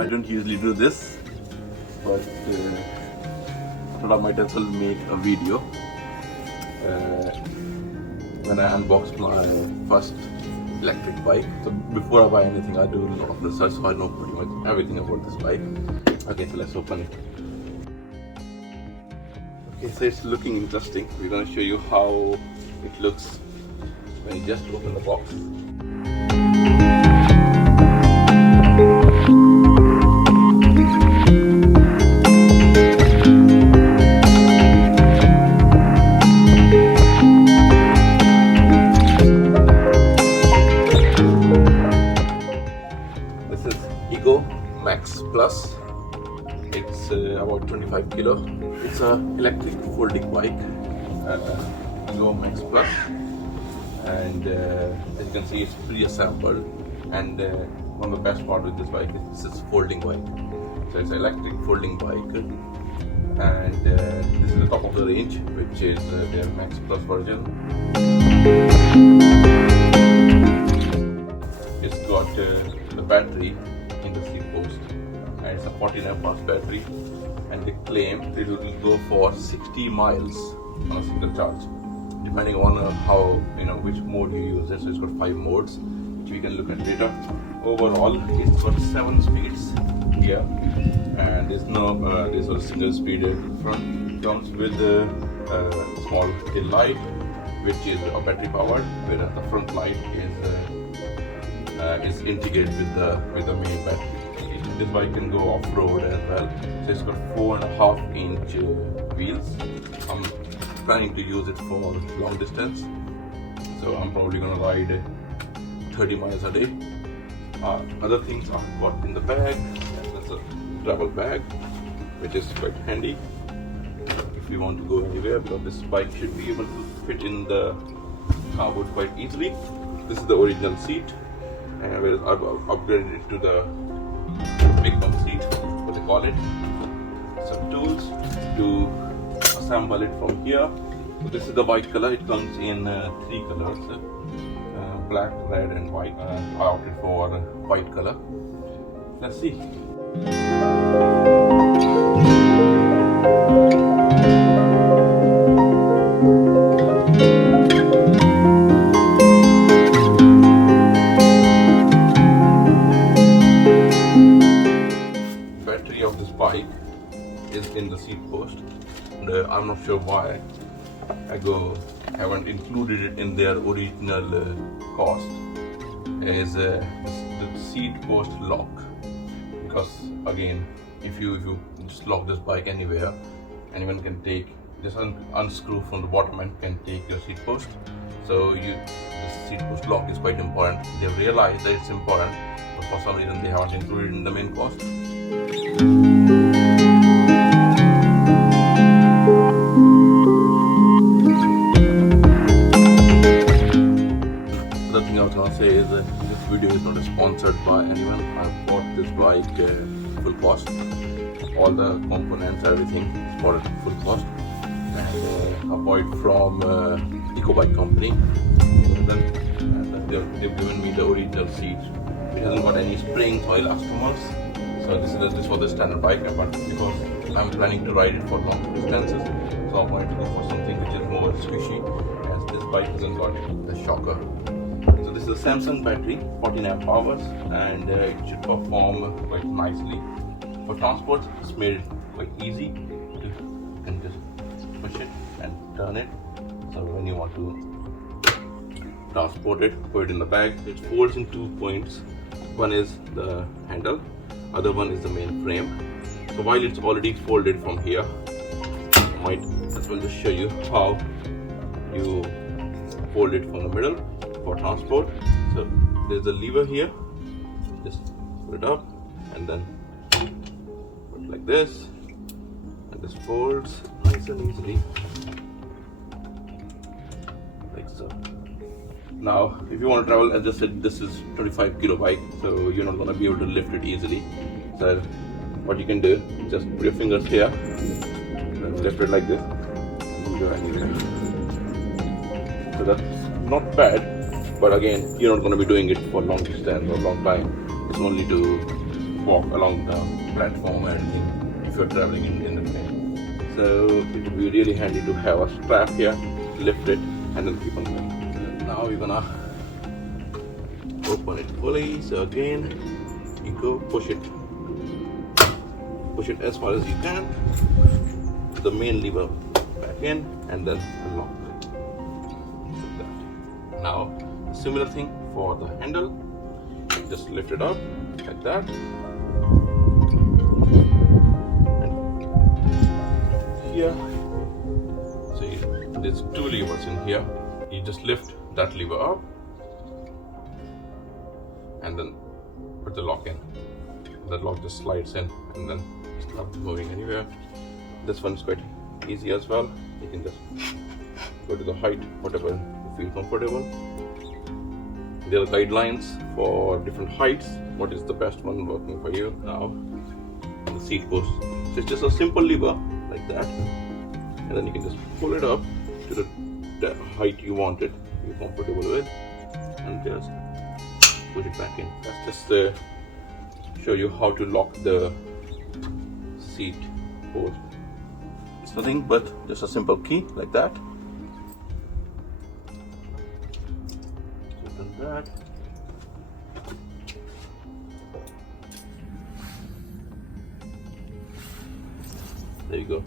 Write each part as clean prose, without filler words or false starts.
I don't usually do this, but I thought I might as well make a video when I unboxed my first electric bike. So before I buy anything, I do a lot of research, so I know pretty much everything about this bike. Okay, so let's open it. Okay, so it's looking interesting. We're going to show you how it looks when you just open the box. Max Plus. It's about 25 kilo. It's an electric folding bike, Ego Max Plus, and as you can see, it's pre-assembled. And one of the best part with this bike is it's folding bike. So it's an electric folding bike, and this is the top of the range, which is their Max Plus version. It's got the battery in the seat post, and it's a 14 amp battery, and they claim it will go for 60 miles on a single charge, depending on how, which mode you use it. So it's got 5 modes, which we can look at later. Overall, it's got 7 speeds here, and there's a single speed front. It comes with a small tail light, which is battery powered, whereas the front light is integrated with the main battery. This bike can go off-road as well. So it's got 4.5-inch wheels. I'm planning to use it for long distance, so I'm probably gonna ride 30 miles a day. Other things I've got in the bag. That's a travel bag, which is quite handy if you want to go anywhere, because this bike should be able to fit in the cardboard quite easily. This is the original seat, and I've upgraded it to the big bump seat, what they call it. Some tools to assemble it from here. So this is the white color. It comes in 3 colors, black, red and white. I opted for white color. Let's see. Of this bike is in the seat post, and I'm not sure why Ego haven't included it in their original cost as the seat post lock, because again, if you just lock this bike anywhere, anyone can take, just unscrew from the bottom and can take your seat post. So the seat post lock is quite important. They've realized that it's important, but for some reason they haven't included it in the main cost. Another thing I was gonna say is that this video is not sponsored by anyone. I bought this bike full cost. All the components, everything is bought at full cost. And I bought it from Eco Bike company. And then they've given me the original seat. It hasn't got any springs or elastomers. So this was the standard bike, but because I'm planning to ride it for long distances, so I wanted to go for something which is more squishy, as this bike hasn't got the shocker. So this is a Samsung battery, 14 amp hours, and it should perform quite nicely. For transport, it's made it quite easy. You can just push it and turn it. So when you want to transport it, put it in the bag. It folds in 2 points. One is the handle, other one is the main frame. So while it's already folded from here, I might as well just show you how you fold it from the middle for transport. So there's a lever here, just put it up and then put it like this, and this folds nice and easily, like so. Now, if you want to travel, as I said, this is 25 kilo bike, so you're not going to be able to lift it easily. So what you can do, just put your fingers here, and lift it like this, and go anywhere. So that's not bad, but again, you're not going to be doing it for long distance or long time. It's only to walk along the platform or anything if you're traveling in the train. So it would be really handy to have a strap here, lift it, and then keep on going. So now we're gonna open it fully. So again, you go push it as far as you can. The main lever back in, and then unlock. Like that. Now, a similar thing for the handle. Just lift it up like that. And here, see, there's two levers in here. You just lift that lever up, and then put the lock in. That lock just slides in, and then it's not moving anywhere. This one's quite easy as well. You can just go to the height, whatever you feel comfortable. There are guidelines for different heights. What is the best one working for you now? The seat post. So it's just a simple lever like that, and then you can just pull it up to the height you want it, you're comfortable with, and just put it back in. Let's just show you how to lock the seat post. It's nothing but just a simple key like that. Open that. There you go.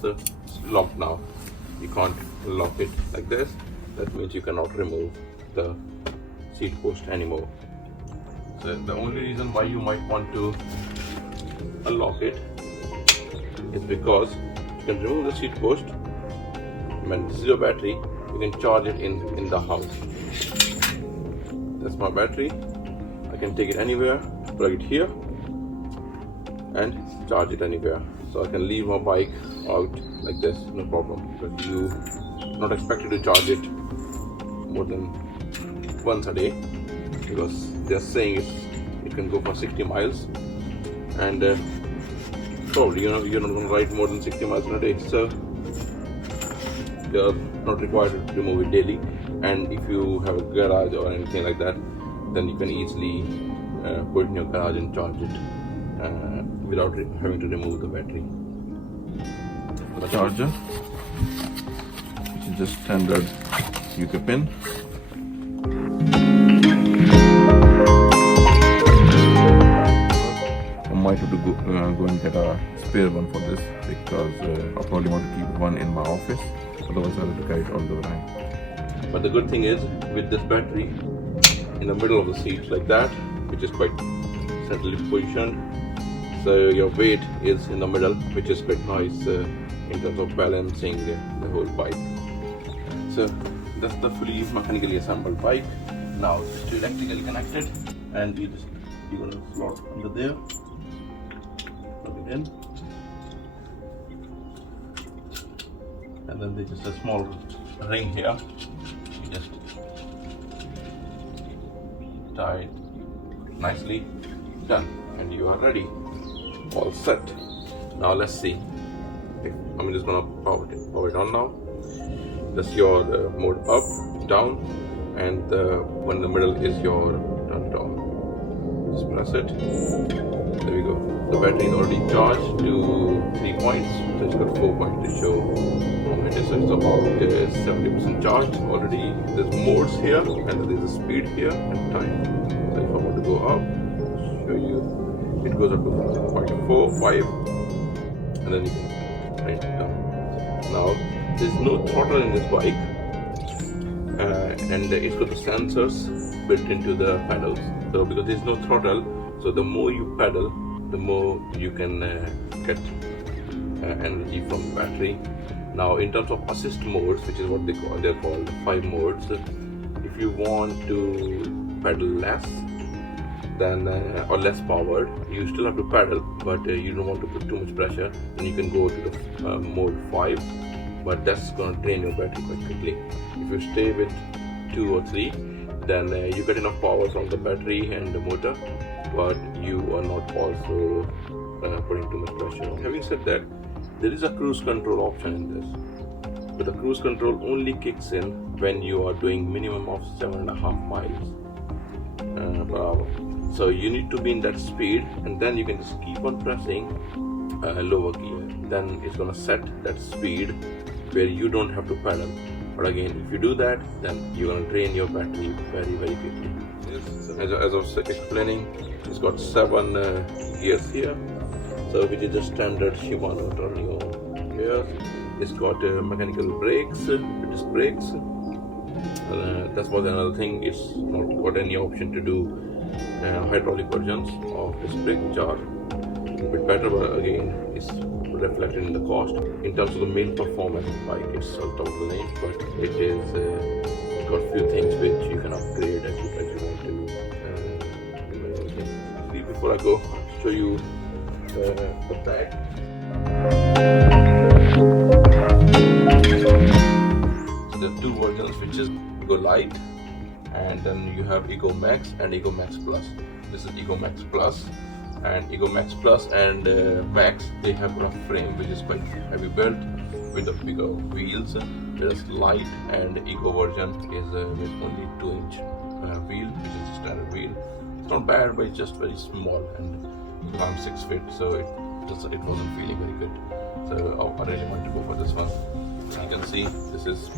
So it's locked now. You can't lock it like this. That means you cannot remove the seat post anymore. So the only reason why you might want to unlock it is because you can remove the seat post. When this is your battery, you can charge it in the house. That's my battery. I can take it anywhere, plug it here, and charge it anywhere. So I can leave my bike out like this, no problem. But you not expected to charge it more than once a day, because they're saying it can go for 60 miles, and probably you're not going to ride more than 60 miles in a day, so you're not required to remove it daily. And if you have a garage or anything like that, then you can easily put it in your garage and charge it without having to remove the battery. For the charger, which is just standard UK pin. I might have to go and get a spare one for this, because I probably want to keep one in my office, otherwise I'll have to carry it all the time. But the good thing is, with this battery in the middle of the seat like that, which is quite centrally positioned, so your weight is in the middle, which is quite nice in terms of balancing the whole bike. So that's the fully mechanically assembled bike. Now it's electrically connected, and you're going to slot under there, plug it in, and then there's just a small ring here. You just tie it nicely, done, and you are ready, all set. Now let's see. I'm just gonna power it on now. That's your mode up, down, and the one in the middle is your turn it on. Just press it. There we go. The battery is already charged to 3 points. So it's got 4 points to show how many it is. So it's about 70% charged already. There's modes here, and then there's a speed here and time. So if I want to go up, show you, it goes up to 0.4, 5, and then you can turn it down. Now there's no throttle in this bike, and it's got the sensors built into the pedals. So because there's no throttle, so the more you pedal, the more you can get energy from the battery. Now in terms of assist modes, which is what they're called 5 modes. If you want to pedal less than or less powered, you still have to pedal, but you don't want to put too much pressure, then you can go to the mode 5, but that's going to drain your battery quite quickly. If you stay with 2 or 3, then you get enough power from the battery and the motor, but you are not also putting too much pressure on. Having said that, there is a cruise control option in this, but the cruise control only kicks in when you are doing minimum of 7.5 miles per hour. So you need to be in that speed, and then you can just keep on pressing lower gear. Then it's gonna set that speed where you don't have to pedal. But again, if you do that, then you're gonna drain your battery very quickly. As I was explaining, it's got 7 gears here, so which is the standard Shimano Tornio gears. It's got mechanical brakes, disc brakes. That's was another thing. It's not got any option to do hydraulic versions of disc brake, which are a bit better, but again, it's reflected in the cost. In terms of the main performance, bike it's top of the range, but it is got few things which you can upgrade as you want to. Before I go, I'll show you the back. So there are 2 versions, which is Ego Light, and then you have Ego Max and Ego Max Plus. This is Ego Max Plus, and Ego Max Plus and Max, they have a frame which is quite heavy built with the bigger wheels. There's Light and Ego version is with only 2-inch wheel, which is a standard wheel. It's not bad, but it's just very small, and because I'm 6 feet, so it wasn't feeling very good. So I really want to go for this one. You can see this is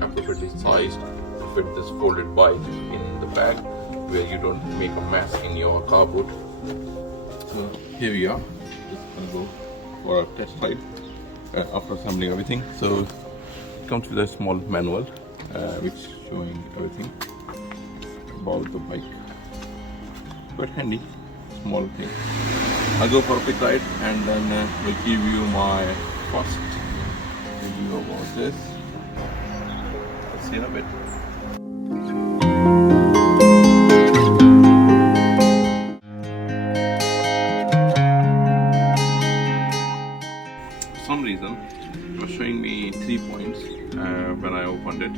appropriately sized to fit this folded bike in the bag, where you don't make a mess in your car boot. So here we are. Just gonna go for a test ride after assembling everything. So it comes with a small manual which is showing everything about the bike. Quite handy, small thing. I'll go for a quick ride, and then we'll give you my first review about this. I'll see you in a bit. For some reason, it was showing me 3 points when I opened it,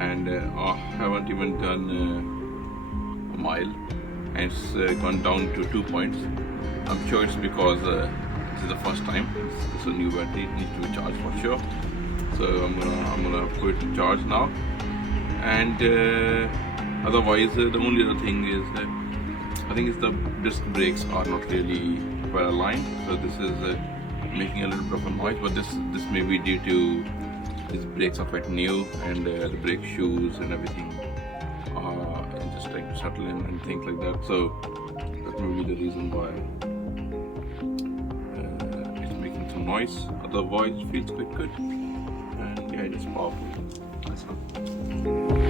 and I haven't even done a mile, and it's gone down to 2 points. I'm sure it's because this is the first time. It's a new battery, it needs to be charged for sure. So I'm gonna put it to charge now. And otherwise, the only other thing is I think it's the disc brakes are not really well aligned. So this is making a little bit of a noise. But this may be due to these brakes are quite new, and the brake shoes and everything are just trying to settle in and things like that. So that may be the reason why it's making some noise. Otherwise, it feels quite good, and yeah, it's powerful. Let's go.